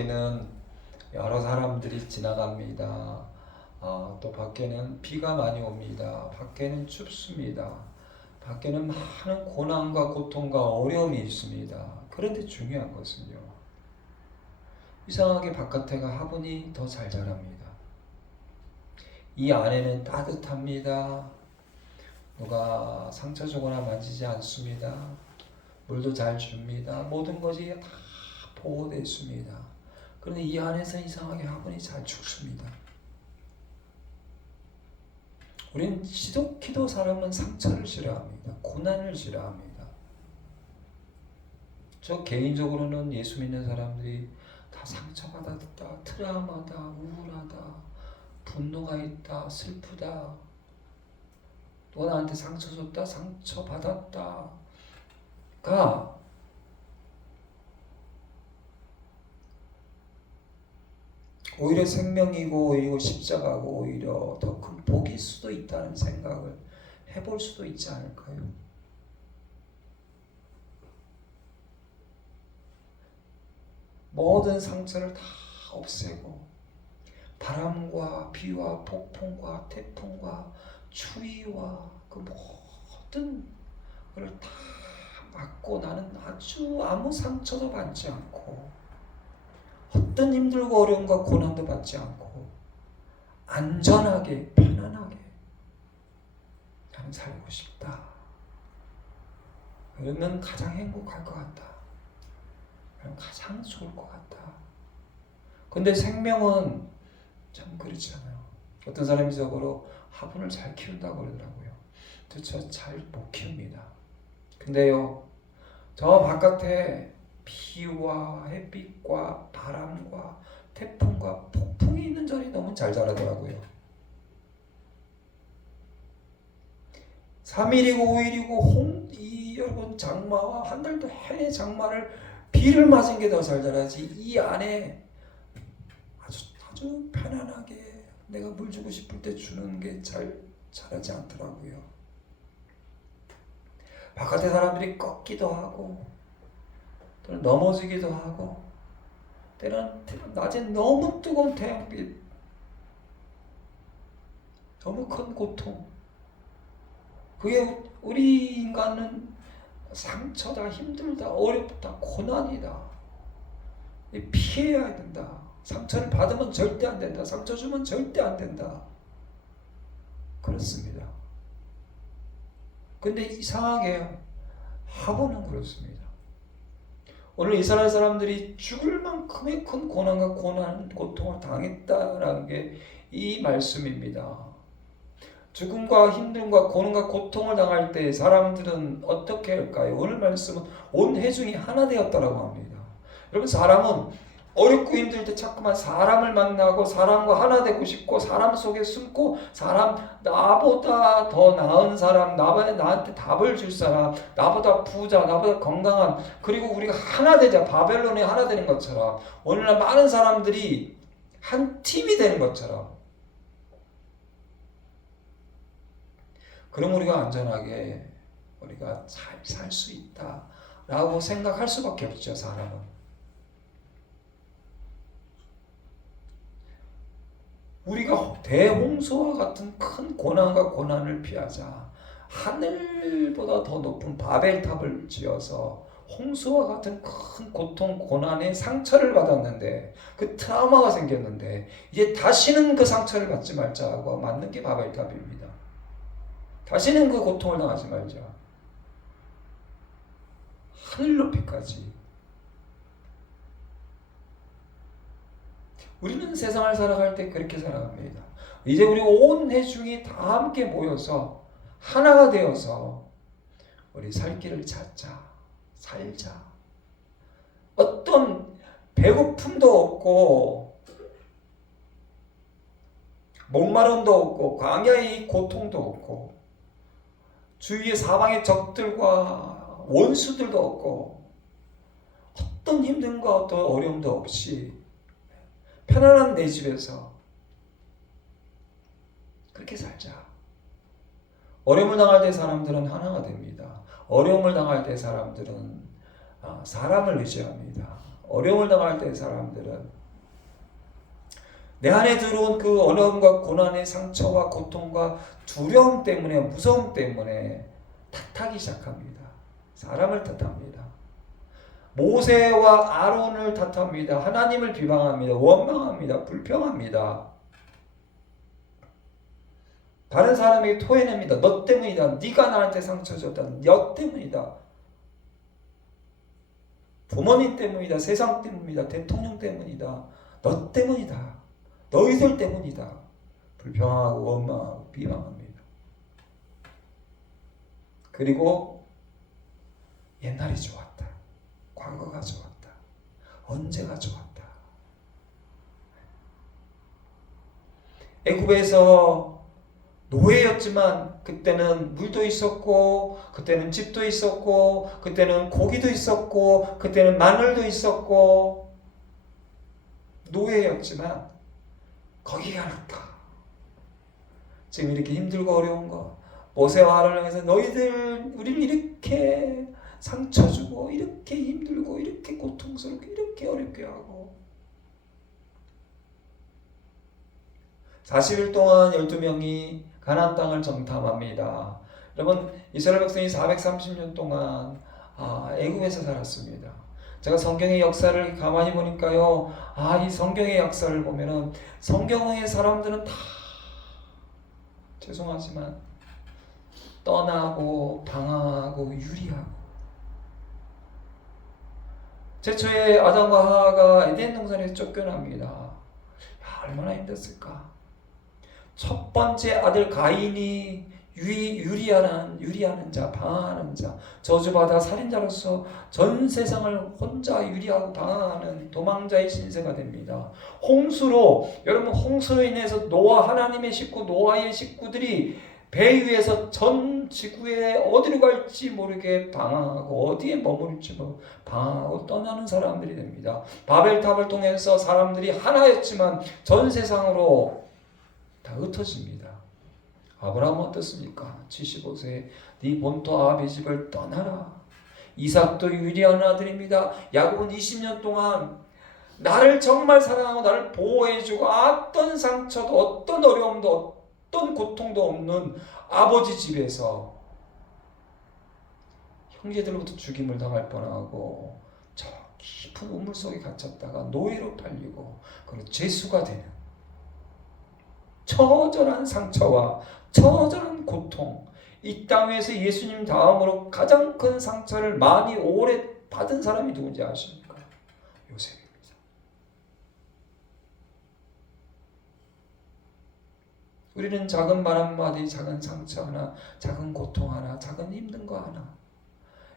밖에는 여러 사람들이 지나갑니다. 또 밖에는 비가 많이 옵니다. 밖에는 춥습니다. 밖에는 많은 고난과 고통과 어려움이 있습니다. 그런데 중요한 것은요, 이상하게 바깥에가 화분이 더 잘 자랍니다. 이 안에는 따뜻합니다. 누가 상처 주거나 만지지 않습니다. 물도 잘 줍니다. 모든 것이 다 보호되어 있습니다. 그런데 이 안에서 이상하게 화분이 잘 죽습니다. 우리는 기도 사람은 상처를 싫어합니다. 고난을 싫어합니다. 저 개인적으로는 예수 믿는 사람들이 다 상처받았다, 트라우마다, 우울하다, 분노가 있다, 슬프다, 또 나한테 상처 줬다, 상처받았다가 오히려 생명이고 오히려 십자가고 오히려 더 큰 복일 수도 있다는 생각을 해볼 수도 있지 않을까요? 모든 상처를 다 없애고 바람과 비와 폭풍과 태풍과 추위와 그 모든 걸 다 막고 나는 아주 아무 상처도 받지 않고 어떤 힘들고 어려움과 고난도 받지 않고 안전하게 편안하게 나는 살고 싶다. 그러면 가장 행복할 것 같다. 그럼 가장 좋을 것 같다. 근데 생명은 참 그렇지 않아요. 어떤 사람이 저거로 화분을 잘 키운다고 그러더라고요. 저 잘 못 키웁니다. 근데요, 저 바깥에 비와 햇빛과 바람과 태풍과 폭풍이 있는 자리 너무 잘 자라더라고요. 3일이고 5일이고 여러분 장마와 하늘도 해의 장마를 비를 맞은 게 더 잘 자라지. 이 안에 아주 편안하게 내가 물 주고 싶을 때 주는 게 잘 자라지 않더라고요. 바깥에 사람들이 꺾기도 하고 또는 넘어지기도 하고 때는 낮에 너무 뜨거운 태양빛, 너무 큰 고통, 그게 우리 인간은 상처다, 힘들다, 어렵다, 고난이다, 피해야 된다, 상처를 받으면 절대 안 된다, 상처 주면 절대 안 된다, 그렇습니다. 근데 이상하게 화보는 그렇습니다. 오늘 이스라엘 사람들이 죽을 만큼의 큰 고난과 고통을 당했다라는 게 이 말씀입니다. 죽음과 힘듦과 고난과 고통을 당할 때 사람들은 어떻게 할까요? 오늘 말씀은 온 회중이 하나 되었다라고 합니다. 여러분, 사람은 어렵고 힘들 때 자꾸만 사람을 만나고 사람과 하나 되고 싶고 사람 속에 숨고 사람, 나보다 더 나은 사람, 나한테 답을 줄 사람, 나보다 부자, 나보다 건강한, 그리고 우리가 하나 되자, 바벨론이 하나 되는 것처럼 오늘날 많은 사람들이 한 팀이 되는 것처럼, 그럼 우리가 안전하게 우리가 잘 살 수 있다라고 생각할 수밖에 없죠. 사람은 우리가 대홍수와 같은 큰 고난과 고난을 피하자 하늘보다 더 높은 바벨탑을 지어서 홍수와 같은 큰 고통, 고난의 상처를 받았는데 그 트라우마가 생겼는데 이제 다시는 그 상처를 받지 말자고 만든 게 바벨탑입니다. 다시는 그 고통을 당하지 말자. 하늘 높이까지. 우리는 세상을 살아갈 때 그렇게 살아갑니다. 이제 우리 온 회중이 다 함께 모여서 하나가 되어서 우리 살 길을 찾자. 살자. 어떤 배고픔도 없고 목마름도 없고 광야의 고통도 없고 주위의 사방의 적들과 원수들도 없고 어떤 힘듦과 어떤 어려움도 없이 편안한 내 집에서 그렇게 살자. 어려움을 당할 때 사람들은 하나가 됩니다. 어려움을 당할 때 사람들은 사람을 의지합니다. 어려움을 당할 때 사람들은 내 안에 들어온 그 어려움과 고난의 상처와 고통과 두려움 때문에, 무서움 때문에 탓하기 시작합니다. 사람을 탓합니다. 모세와 아론을 탓합니다. 하나님을 비방합니다. 원망합니다. 불평합니다. 다른 사람에게 토해냅니다. 너 때문이다. 네가 나한테 상처 줬다. 너 때문이다. 부모님 때문이다. 세상 때문이다. 대통령 때문이다. 너 때문이다. 너희들 때문이다. 불평하고 원망하고 비방합니다. 그리고 옛날이 좋았다. 과거가 좋았다. 언제가 좋았다. 애굽에서 노예였지만 그때는 물도 있었고, 그때는 집도 있었고, 그때는 고기도 있었고, 그때는 마늘도 있었고, 노예였지만 거기가 낫다. 지금 이렇게 힘들고 어려운 거, 모세와 아론을 향해서 너희들 우리를 이렇게 상처 주고, 이렇게 힘들고, 이렇게 고통스럽게, 이렇게 어렵게 하고, 40일 동안 12명이 가나안 땅을 정탐합니다. 여러분, 이스라엘 백성이 430년 동안 애굽에서 살았습니다. 제가 성경의 역사를 가만히 보니까요, 이 성경의 역사를 보면은 성경의 사람들은 다 죄송하지만 떠나고 방황하고 유리하고, 최초의 아담과 하와가 에덴 동산에서 쫓겨납니다. 얼마나 힘들었을까. 첫 번째 아들 가인이 유리하는 자, 방황하는 자, 저주받아 살인자로서 전 세상을 혼자 유리하고 방황하는 도망자의 신세가 됩니다. 홍수로, 여러분, 홍수로 인해서 하나님의 식구, 노아의 식구들이 배 위에서 전 지구에 어디로 갈지 모르게 방황하고, 어디에 머무를지 방황하고 떠나는 사람들이 됩니다. 바벨탑을 통해서 사람들이 하나였지만 전 세상으로 다 흩어집니다. 아브라함은 어떻습니까? 75세에 네 본토 아비 집을 떠나라. 이삭도 유리한 아들입니다. 야곱은 20년 동안 나를 정말 사랑하고 나를 보호해주고, 어떤 상처도 어떤 어려움도 어떤 고통도 없는 아버지 집에서 형제들로부터 죽임을 당할 뻔하고, 저 깊은 우물 속에 갇혔다가 노예로 팔리고, 그리고 죄수가 되는 처절한 상처와 처절한 고통, 이 땅에서 예수님 다음으로 가장 큰 상처를 많이 오래 받은 사람이 누군지 아십니까? 요셉입니다. 우리는 작은 말 한마디, 작은 상처 하나, 작은 고통 하나, 작은 힘든 거 하나,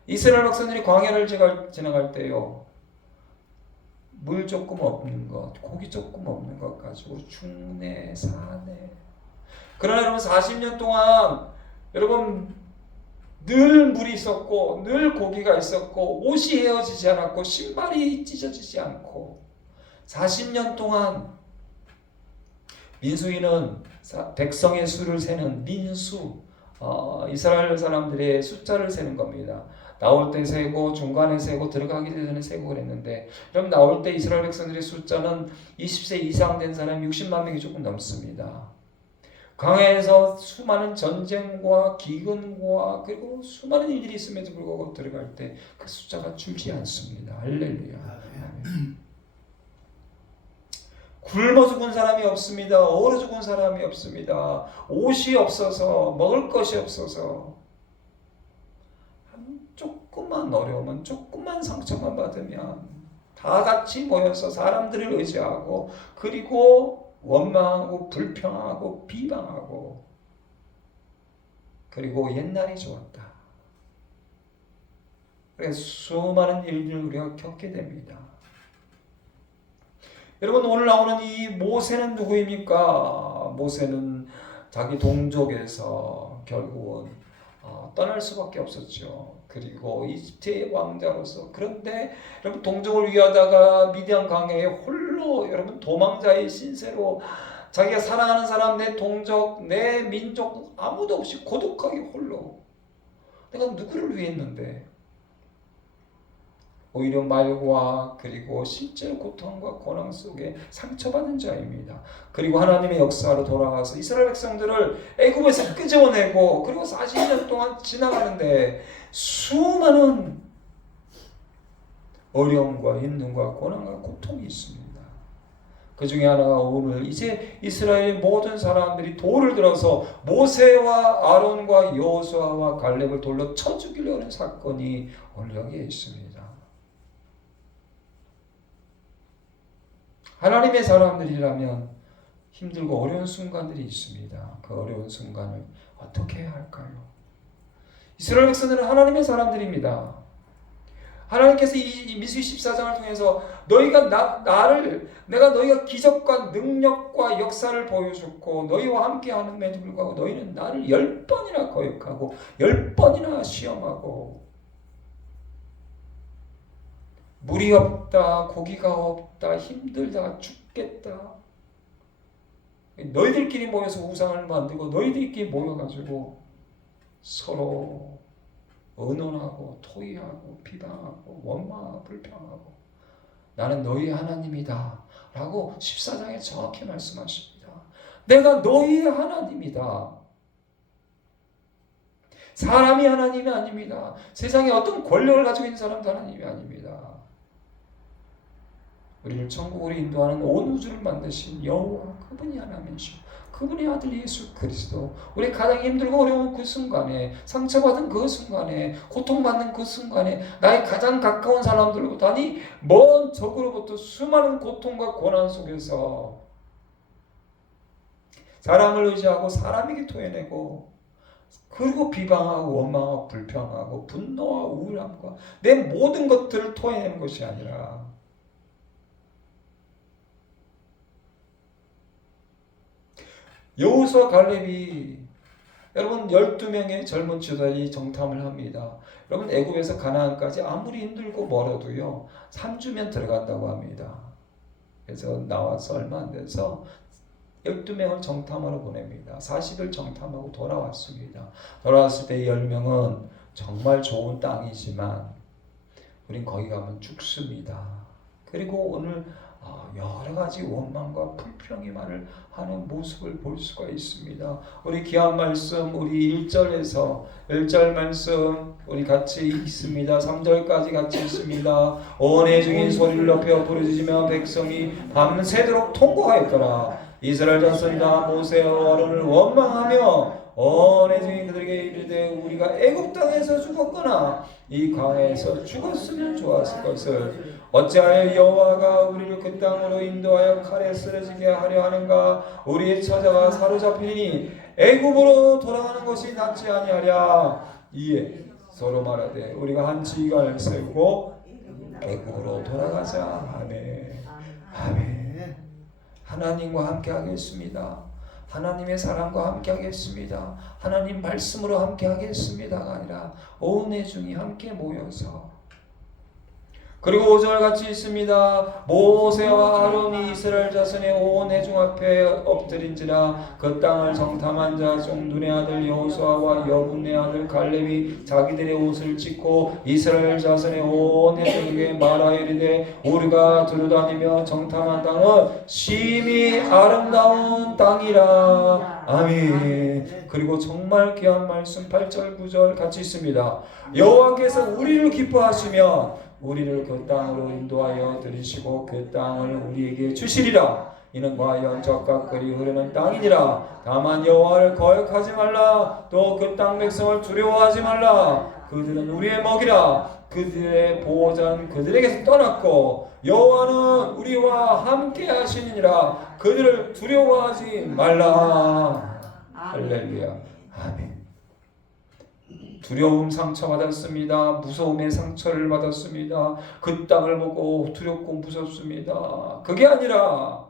이스라엘 백성들이 광야를 지나갈 때요, 물 조금 없는 것, 고기 조금 없는 것 가지고 죽네 사네. 그러나 여러분, 40년 동안 여러분 늘 물이 있었고, 늘 고기가 있었고, 옷이 헤어지지 않았고, 신발이 찢어지지 않고, 40년 동안 민수인은 백성의 수를 세는 민수, 이스라엘 사람들의 숫자를 세는 겁니다. 나올 때 세고, 중간에 세고, 들어가기 전에 세고 그랬는데, 그럼 나올 때 이스라엘 백성들의 숫자는 20세 이상 된 사람이 60만 명이 조금 넘습니다. 광야에서 수많은 전쟁과 기근과 그리고 수많은 일들이 있음에도 불구하고 들어갈 때 그 숫자가 줄지 않습니다. 할렐루야. 굶어 죽은 사람이 없습니다. 얼어 죽은 사람이 없습니다. 옷이 없어서, 먹을 것이 없어서, 조금만 어려우면, 조금만 상처만 받으면 다 같이 모여서 사람들을 의지하고, 그리고 원망하고 불평하고 비방하고, 그리고 옛날이 좋았다. 그래서 수많은 일들을 우리가 겪게 됩니다. 여러분, 오늘 나오는 이 모세는 누구입니까? 모세는 자기 동족에서 결국은 떠날 수밖에 없었죠. 그리고 이집트의 왕자로서, 그런데 여러분, 동족을 위하다가 미디안 강야에 홀로, 여러분, 도망자의 신세로 자기가 사랑하는 사람, 내 동족, 내 민족 아무도 없이 고독하게 홀로, 내가 누구를 위해 했는데, 오히려 말과 그리고 실제로 고통과 고난 속에 상처받은 자입니다. 그리고 하나님의 역사로 돌아와서 이스라엘 백성들을 애굽에서 끄집어내고 그리고 40년 동안 지나가는데 수많은 어려움과 힘듦과 고난과 고통이 있습니다. 그 중에 하나가 오늘 이제 이스라엘 모든 사람들이 돌을 들어서 모세와 아론과 여호수아와 갈렙을 돌로 쳐 죽이려고 하는 사건이 오늘 여기에 있습니다. 하나님의 사람들이라면 힘들고 어려운 순간들이 있습니다. 그 어려운 순간을 어떻게 해야 할까요? 이스라엘 백성들은 하나님의 사람들입니다. 하나님께서 이 민수기 14장을 통해서 너희가 내가 너희가 기적과 능력과 역사를 보여줬고 너희와 함께하는데도 불구하고 너희는 나를 10번이나 거역하고 10번이나 시험하고 물이 없다, 고기가 없다, 힘들다, 죽겠다. 너희들끼리 모여서 우상을 만들고 너희들끼리 모여가지고 서로 의논하고 토의하고 비방하고 원망하고 불평하고 나는 너희의 하나님이다 라고 14장에 정확히 말씀하십니다. 내가 너희의 하나님이다. 사람이 하나님이 아닙니다. 세상에 어떤 권력을 가지고 있는 사람도 하나님이 아닙니다. 우리를 천국으로 인도하는 온 우주를 만드신 여호와, 그분이 하나님이시오. 그분의 아들 예수 그리스도, 우리 가장 힘들고 어려운 그 순간에, 상처받은 그 순간에, 고통받는 그 순간에, 나의 가장 가까운 사람들로부터, 아니 먼 적으로부터 수많은 고통과 고난 속에서 사람을 의지하고 사람에게 토해내고, 그리고 비방하고 원망하고 불평하고 분노와 우울함과 내 모든 것들을 토해내는 것이 아니라 여호수아 갈렙이, 여러분 12명의 젊은 지도자들이 정탐을 합니다. 여러분 애굽에서 가나안까지 아무리 힘들고 멀어도요 3주면 들어간다고 합니다. 그래서 나와서 얼마 안 돼서 12명을 정탐하러 보냅니다. 40일 정탐하고 돌아왔습니다. 돌아왔을 때 10명은 정말 좋은 땅이지만 우린 거기 가면 죽습니다. 그리고 오늘 여러 가지 원망과 불평이 말을 하는 모습을 볼 수가 있습니다. 우리 귀한 말씀, 우리 1절에서 1절 말씀 우리 같이 있습니다. 3절까지 같이 있습니다. 온 회중이 소리를 높여 부르짖으며 백성이 밤새도록 통곡하였더라. 이스라엘 자손이다 모세와 아론을 원망하며 온 회중이 그들에게 이르되 우리가 애굽 땅에서 죽었거나 이 광야에서 죽었으면 좋았을 것을 어찌하여 여호와가 우리를 그 땅으로 인도하여 칼에 쓰러지게 하려 하는가. 우리의 처자가 사로잡히니 애굽으로 돌아가는 것이 낫지 아니하랴. 이에 서로 말하되 우리가 한 지휘관을 세우고 애굽으로 돌아가자. 아멘. 아멘. 하나님과 함께 하겠습니다. 하나님의 사랑과 함께 하겠습니다. 하나님 말씀으로 함께 하겠습니다가 아니라 온 회중이 함께 모여서, 그리고 5절 같이 있습니다. 모세와 아론이 이스라엘 자손의 온 회중 앞에 엎드린지라. 그 땅을 정탐한 자 중 눈의 아들 여호수아와 여분의 아들 갈렙이 자기들의 옷을 찢고 이스라엘 자손의 온 회중에게 말하여 이르되 우리가 두루다니며 정탐한 땅은 심히 아름다운 땅이라. 아멘. 그리고 정말 귀한 말씀 8절 9절 같이 있습니다. 여호와께서 우리를 기뻐하시면 우리를 그 땅으로 인도하여 들이시고 그 땅을 우리에게 주시리라. 이는 과연 적과 꿀이 흐르는 땅이니라. 다만 여호와를 거역하지 말라. 또 그 땅 백성을 두려워하지 말라. 그들은 우리의 먹이라. 그들의 보호자는 그들에게서 떠났고 여호와는 우리와 함께 하시니라. 그들을 두려워하지 말라. 할렐루야. 아멘. 두려움 상처받았습니다. 무서움의 상처를 받았습니다. 그 땅을 보고 두렵고 무섭습니다. 그게 아니라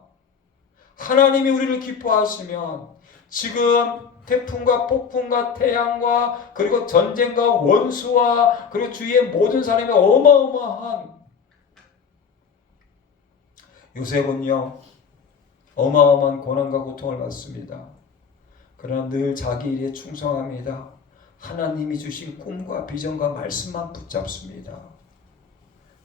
하나님이 우리를 기뻐하시면 지금 태풍과 폭풍과 태양과 그리고 전쟁과 원수와 그리고 주위의 모든 사람의 어마어마한, 요셉은요 어마어마한 고난과 고통을 받습니다. 그러나 늘 자기 일에 충성합니다. 하나님이 주신 꿈과 비전과 말씀만 붙잡습니다.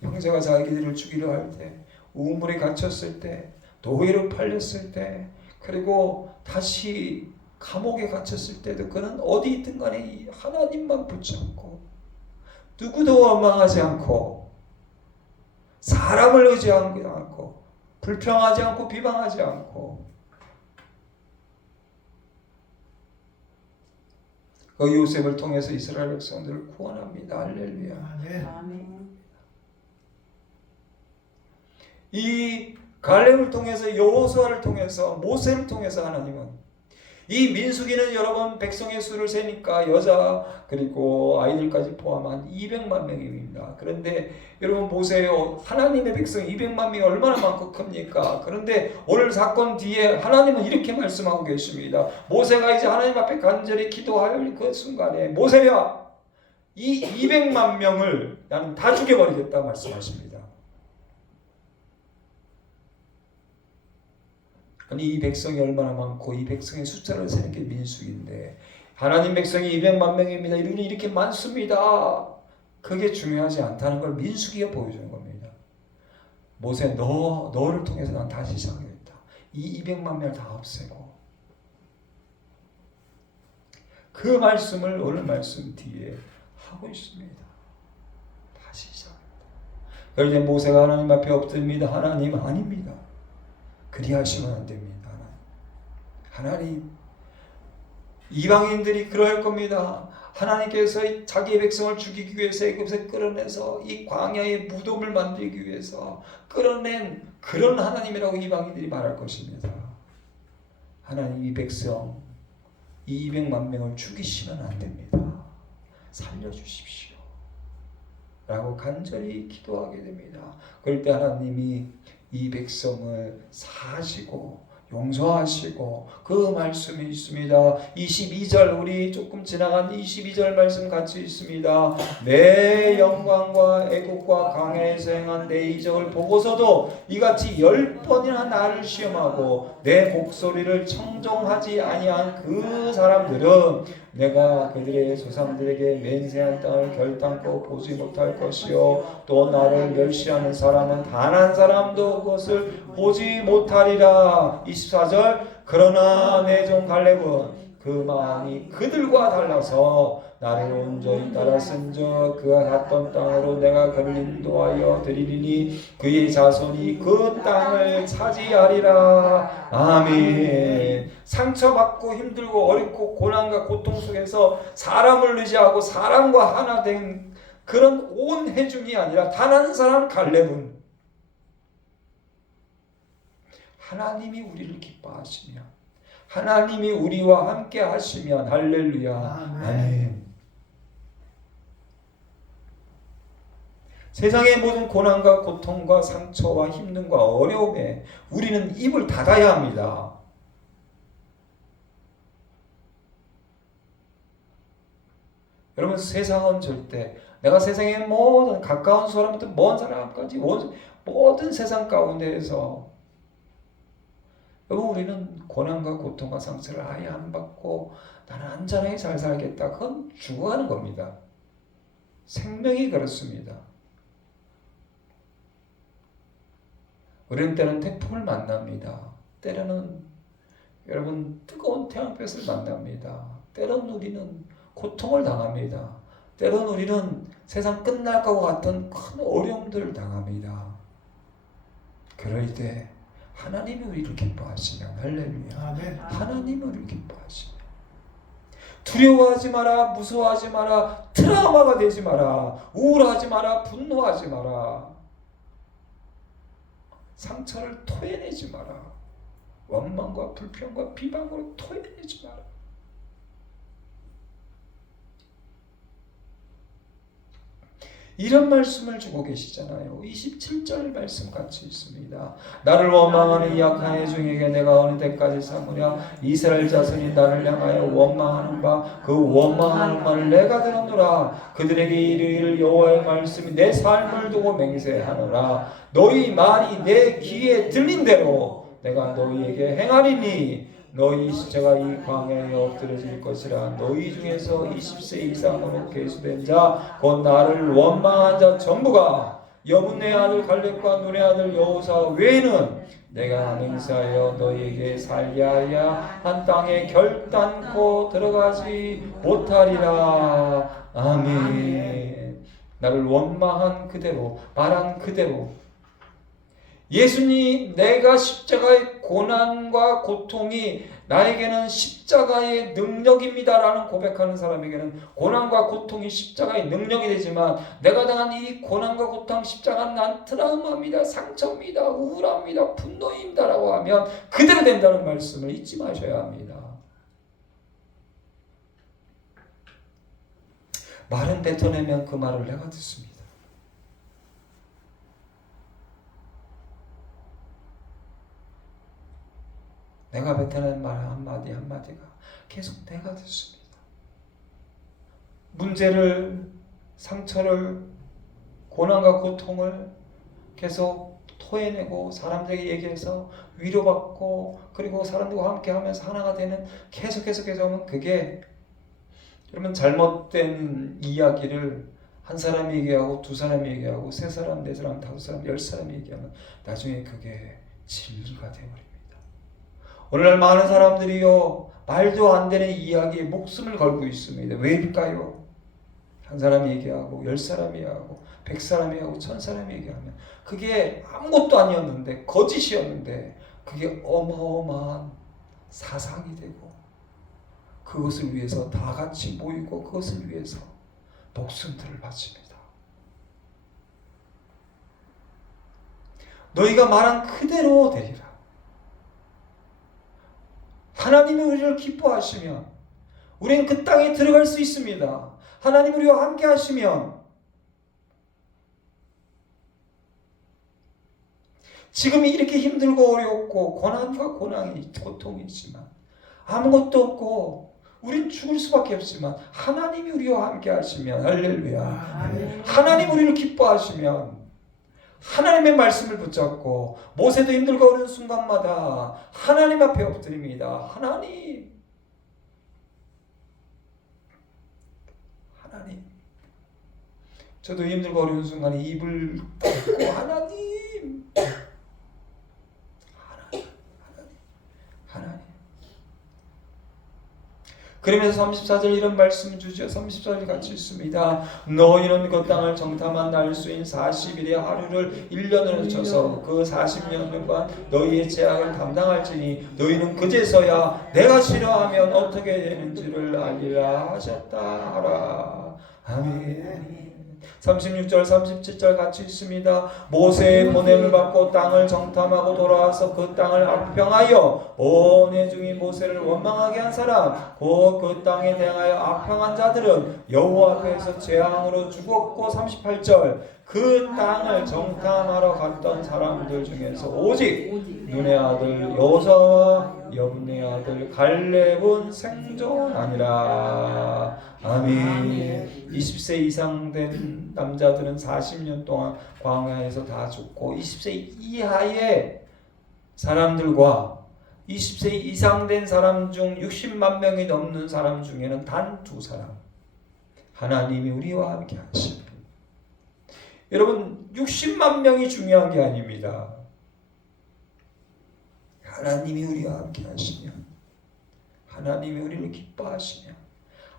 형제가 자기들을 죽이려 할 때, 우물에 갇혔을 때, 노예로 팔렸을 때, 그리고 다시 감옥에 갇혔을 때도 그는 어디 있든 간에 하나님만 붙잡고 누구도 원망하지 않고 사람을 의지하지 않고 불평하지 않고 비방하지 않고 그 요셉을 통해서 이스라엘 백성들을 구원합니다. 할렐루야. 아멘. 이 갈렙을 통해서 여호수아를 통해서 모세를 통해서 하나님은 이 민수기는 여러분 백성의 수를 세니까 여자 그리고 아이들까지 포함한 200만 명입니다. 그런데 여러분 보세요. 하나님의 백성 200만 명이 얼마나 많고 큽니까? 그런데 오늘 사건 뒤에 하나님은 이렇게 말씀하고 계십니다. 모세가 이제 하나님 앞에 간절히 기도할 그 순간에 모세야 이 200만 명을 나는 다 죽여버리겠다 말씀하십니다. 아니 이 백성이 얼마나 많고 이 백성의 숫자를 세는 게 민수기인데 하나님 백성이 200만 명입니다. 이분이 이렇게 많습니다. 그게 중요하지 않다는 걸 민수기가 보여주는 겁니다. 모세 너를 통해서 난 다시 시작하겠다. 이 200만 명을 다 없애고 그 말씀을 오늘 말씀 뒤에 하고 있습니다. 다시 시작합니다. 그런데 모세가 하나님 앞에 엎드립니다. 하나님 아닙니다. 그리하시면 안 됩니다. 하나님 이방인들이 그럴 겁니다. 하나님께서 자기의 백성을 죽이기 위해서 애굽에서 끌어내서 이 광야의 무덤을 만들기 위해서 끌어낸 그런 하나님이라고 이방인들이 말할 것입니다. 하나님 이 백성 이 200만 명을 죽이시면 안 됩니다. 살려주십시오. 라고 간절히 기도하게 됩니다. 그럴 때 하나님이 이 백성을 사하시고 용서하시고 그 말씀이 있습니다. 22절 우리 조금 지나간 22절 말씀 같이 있습니다. 내 영광과 애국과 강해에서 행한 내 이적을 보고서도 이같이 10번이나 나를 시험하고 내 목소리를 청종하지 아니한 그 사람들은 내가 그들의 조상들에게 맹세한 땅을 결단코 보지 못할 것이요 또 나를 멸시하는 사람은 단 한 사람도 그것을 보지 못하리라. 24절 그러나 내 종 갈렙은 그 마음이 그들과 달라서 나를 온전히 따랐은즉 그가 갔던 땅으로 내가 그를 인도하여 드리리니 그의 자손이 그 땅을 차지하리라. 아멘. 상처받고 힘들고 어렵고 고난과 고통 속에서 사람을 의지하고 사람과 하나 된 그런 온 회중이 아니라 단 한 사람 갈렙은 하나님이 우리를 기뻐하시며 하나님이 우리와 함께 하시면 할렐루야. 아멘. 세상의 모든 고난과 고통과 상처와 힘듦과 어려움에 우리는 입을 닫아야 합니다. 여러분 세상은 절대 내가 세상의 모든 가까운 사람부터 먼 사람까지 모든 세상 가운데에서 여러분 우리는 고난과 고통과 상처를 아예 안 받고 나는 안전하게 잘 살겠다. 그건 죽어가는 겁니다. 생명이 그렇습니다. 우리는 때는 태풍을 만납니다. 때로는 여러분 뜨거운 태양볕을 만납니다. 때로는 우리는 고통을 당합니다. 때로는 우리는 세상 끝날 것 같은 큰 어려움들을 당합니다. 그럴 때 하나님이 우리를 기뻐하시면 할렐루야. 아멘. 하나님이 우리를 기뻐하시면 두려워하지 마라. 무서워하지 마라. 트라우마가 되지 마라. 우울하지 마라. 분노하지 마라. 상처를 토해내지 마라. 원망과 불평과 비방으로 토해내지 마라. 이런 말씀을 주고 계시잖아요. 27절 말씀 같이 있습니다. 나를 원망하는 이 약한 회중에게 내가 어느 때까지 참으랴. 이스라엘 자손이 나를 향하여 원망하는 바 그 원망하는 말을 내가 들었노라. 그들에게 이르기를 여호와의 말씀이 내 삶을 두고 맹세하노라. 너희 말이 내 귀에 들린 대로 내가 너희에게 행하리니 너희 시체가 이 광야에 엎드려질 것이라. 너희 중에서 20세 이상으로 계수된 자 곧 나를 원망한 자 전부가 여분의 아들 갈렙과 눈의 아들 여호사 외에는 내가 맹세하여 너희에게 살게 하여 한 땅에 결단코 들어가지 못하리라. 아멘. 나를 원망한 그대로, 말한 그대로 예수님, 내가 십자가의 고난과 고통이 나에게는 십자가의 능력입니다라는 고백하는 사람에게는 고난과 고통이 십자가의 능력이 되지만, 내가 당한 이 고난과 고통, 십자가는 난 트라우마입니다, 상처입니다, 우울합니다, 분노입니다라고 하면 그대로 된다는 말씀을 잊지 마셔야 합니다. 말은 뱉어내면 그 말을 내가 듣습니다. 내가 뱉어낸 말 한마디 한마디가 계속 내가 듣습니다. 문제를, 상처를, 고난과 고통을 계속 토해내고 사람들에게 얘기해서 위로받고, 그리고 사람들과 함께 하면서 하나가 되는, 계속 하면 그게, 여러분, 잘못된 이야기를 한 사람이 얘기하고 두 사람이 얘기하고 세 사람, 네 사람, 다섯 사람, 열 사람이 얘기하면 나중에 그게 진리가 되어버립니다. 오늘날 많은 사람들이요, 말도 안 되는 이야기에 목숨을 걸고 있습니다. 왜일까요? 한 사람이 얘기하고 열 사람이 하고 100사람이 하고 1000사람이 얘기하면 그게 아무것도 아니었는데, 거짓이었는데 그게 어마어마한 사상이 되고, 그것을 위해서 다 같이 모이고 그것을 위해서 목숨들을 바칩니다. 너희가 말한 그대로 되리라. 하나님이 우리를 기뻐하시면 우리는 그 땅에 들어갈 수 있습니다. 하나님 우리와 함께 하시면, 지금 이렇게 힘들고 어렵고 고난과 고통이 있지만, 아무것도 없고 우린 죽을 수밖에 없지만, 하나님이 우리와 함께 하시면, 할렐루야, 하나님 우리를 기뻐하시면, 하나님의 말씀을 붙잡고 모세도 힘들고 어려운 순간마다 하나님 앞에 엎드립니다. 하나님, 저도 힘들고 어려운 순간에 입을 닫고 하나님. 그러면서 34절 이런 말씀 주죠. 34절 같이 있습니다. 너희는 그 땅을 정탐한 날수인 40일의 하루를 1년으로 쳐서 그 40년간 너희의 죄악을 담당할지니 너희는 그제서야 내가 싫어하면 어떻게 되는지를 알리라 하셨다 하라. 아멘. 36절 37절 같이 있습니다. 모세의 보냄을 받고 땅을 정탐하고 돌아와서 그 땅을 악평하여 번뇌 중인 모세를 원망하게 한 사람, 곧 그 땅에 대하여 악평한 자들은 여호와 앞에서 재앙으로 죽었고, 38절 그 땅을 정탐하러 갔던 사람들 중에서 오직 눈의 아들 여호사와 여분의 아들 갈렙은 생존하니라. 아멘. 20세 이상 된 남자들은 40년 동안 광야에서 다 죽고, 20세 이하의 사람들과 20세 이상 된 사람 중 60만 명이 넘는 사람 중에는 단 2사람, 하나님이 우리와 함께 하시는. 여러분, 60만 명이 중요한 게 아닙니다. 하나님이 우리와 함께 하시면, 하나님이 우리를 기뻐하시면,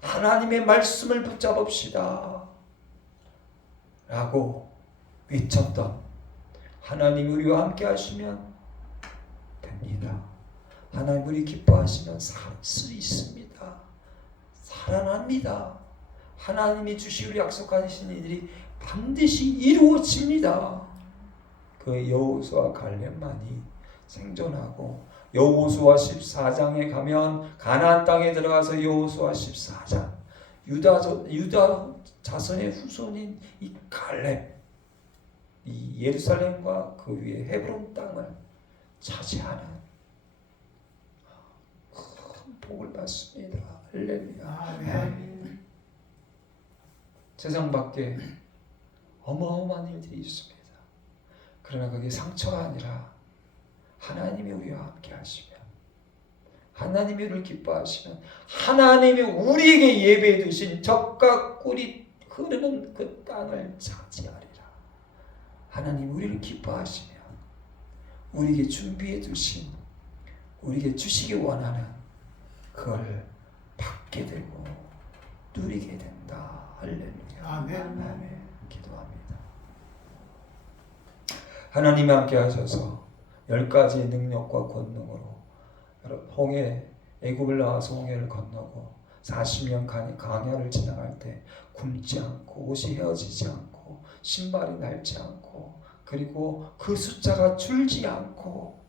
하나님의 말씀을 붙잡읍시다 라고 외쳤던, 하나님이 우리와 함께 하시면 됩니다. 하나님 우리 기뻐하시면 살 수 있습니다. 살아납니다. 하나님이 주시고 약속하신 일이 반드시 이루어집니다. 그 여호수아 갈렙만이 생존하고, 여호수아 14장에 가면 가나안 땅에 들어가서 여호수아 14장 유다 자손의 후손인 이 갈렙, 이 예루살렘과 그 위에 헤브론 땅을 차지하는 큰 복을 받습니다. 할렐루야. 세상 밖에 어마어마한 일들이 있습니다. 그러나 그게 상처가 아니라 하나님이 우리와 함께 하시면, 하나님이 우리를 기뻐하시면, 하나님이 우리에게 예배해 두신 젖과 꿀이 흐르는 그 땅을 차지하리라. 하나님 우리를 기뻐하시면 우리에게 준비해 두신, 우리에게 주시기 원하는 그걸 받게 되고 누리게 된다. 할렐루야. 아멘. 아멘. 기도합니다. 하나님 함께 하셔서 10가지의 능력과 권능으로 애굽을 나와서 홍해를 건너고 40년 광야를 지나갈 때 굶지 않고 옷이 헤어지지 않고 신발이 낡지 않고 그리고 그 숫자가 줄지 않고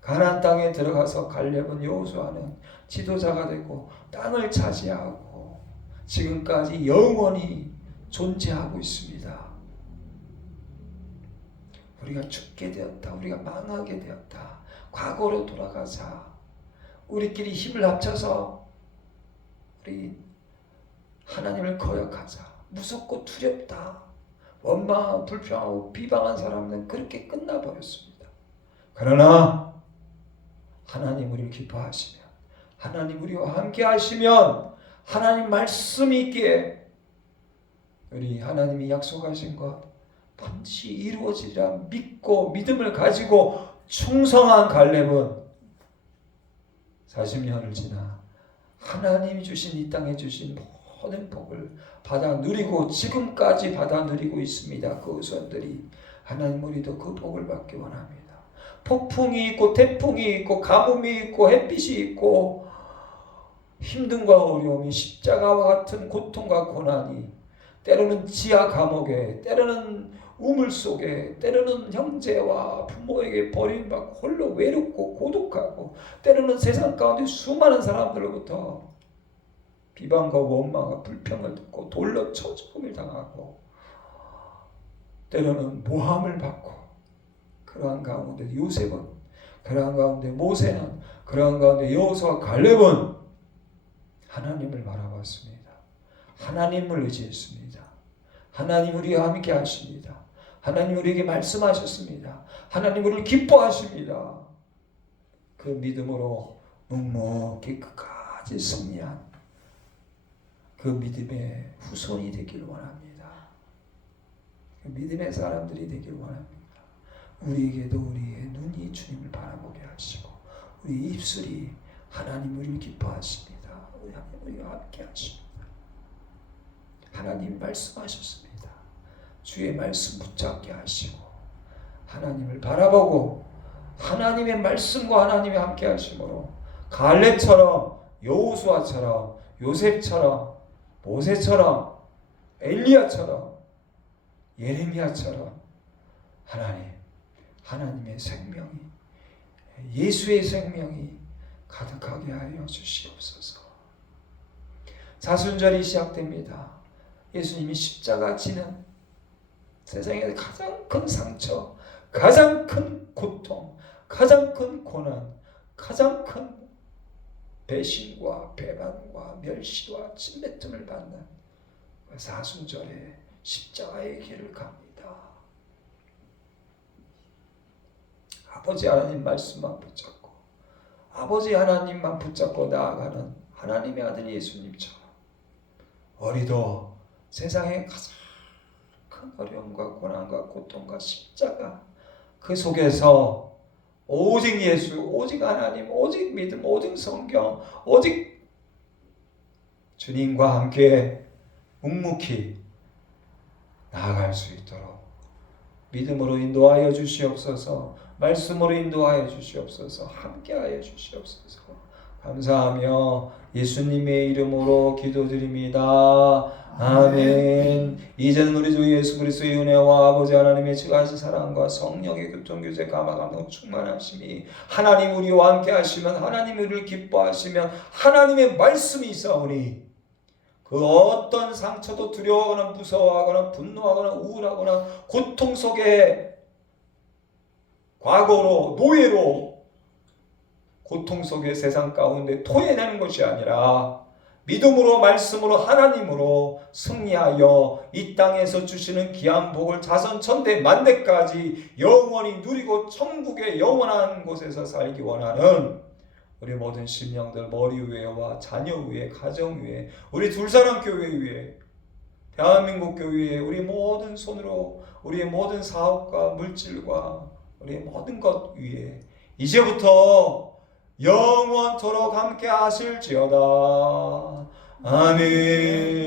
가나안 땅에 들어가서 갈렙은 여호수아는 지도자가 되고 땅을 차지하고 지금까지 영원히 존재하고 있습니다. 우리가 죽게 되었다. 우리가 망하게 되었다. 과거로 돌아가자. 우리끼리 힘을 합쳐서 우리 하나님을 거역하자. 무섭고 두렵다. 원망하고 불평하고 비방한 사람은 그렇게 끝나버렸습니다. 그러나 하나님 우리를 기뻐하시면, 하나님 우리와 함께 하시면, 하나님 말씀이 있기에 우리 하나님이 약속하신 것 반드시 이루어지리라 믿고 믿음을 가지고 충성한 갈렙은 40년을 지나 하나님이 주신 이 땅에 주신 모든 복을 받아 누리고 지금까지 받아 누리고 있습니다. 그 후손들이. 하나님 우리도 그 복을 받기 원합니다. 폭풍이 있고 태풍이 있고 가뭄이 있고 햇빛이 있고 힘듦과 어려움이 십자가와 같은 고통과 고난이 때로는 지하 감옥에, 때로는 우물 속에, 때로는 형제와 부모에게 버림받고 홀로 외롭고 고독하고, 때로는 세상 가운데 수많은 사람들로부터 비방과 원망과 불평을 듣고 돌로 쳐 죽음을 당하고, 때로는 모함을 받고, 그러한 가운데 요셉은, 그러한 가운데 모세는, 그러한 가운데 여호수아와 갈렙은 하나님을 바라봤습니다. 하나님을 의지했습니다. 하나님 우리와 함께 하십니다. 하나님 우리에게 말씀하셨습니다. 하나님 우리를 기뻐하십니다. 그 믿음으로 묵묵히 끝까지 승리한 그 믿음의 후손이 되길 원합니다. 그 믿음의 사람들이 되길 원합니다. 우리에게도 우리의 눈이 주님을 바라보게 하시고 우리 입술이 하나님 우리를 기뻐하십니다. 하나님 우리와 함께 하십니다. 하나님 말씀하셨습니다. 주의 말씀 붙잡게 하시고 하나님을 바라보고 하나님의 말씀과 하나님이 함께 하심으로 갈렙처럼 여호수아처럼 요셉처럼 모세처럼 엘리야처럼 예레미야처럼 하나님의 생명이 예수의 생명이 가득하게 하여 주시옵소서. 사순절이 시작됩니다. 예수님이 십자가 지는 세상에서 가장 큰 상처, 가장 큰 고통, 가장 큰 고난, 가장 큰 배신과 배반과 멸시와 침뱉음을 받는 사순절에 십자가의 길을 갑니다. 아버지 하나님 말씀만 붙잡고 아버지 하나님만 붙잡고 나아가는 하나님의 아들 예수님처럼 우리도 세상의 가장 큰 어려움과 고난과 고통과 십자가 그 속에서 오직 예수, 오직 하나님, 오직 믿음, 오직 성경, 오직 주님과 함께 묵묵히 나아갈 수 있도록 믿음으로 인도하여 주시옵소서. 말씀으로 인도하여 주시옵소서. 함께하여 주시옵소서. 감사하며 예수님의 이름으로 기도드립니다. 아멘. 이제는 우리 주 예수 그리스도의 은혜와 아버지 하나님의 지극하신 사랑과 성령의 교통교제 감화감동 충만하심이 하나님 우리와 함께 하시면 하나님 우리를 기뻐하시면 하나님의 말씀이 있사오니 그 어떤 상처도 두려워하거나 무서워하거나 분노하거나 우울하거나 고통 속에 과거로 노예로 고통 속의 세상 가운데 토해내는 것이 아니라 믿음으로 말씀으로 하나님으로 승리하여 이 땅에서 주시는 귀한 복을 자선 천대 만대까지 영원히 누리고 천국의 영원한 곳에서 살기 원하는 우리 모든 심령들 머리 위에와 자녀 위에 가정 위에 우리 둘사람 교회 위에 대한민국 교회에 우리 모든 손으로 우리의 모든 사업과 물질과 우리의 모든 것 위에 이제부터 영원토록 함께 하실지어다. 아멘.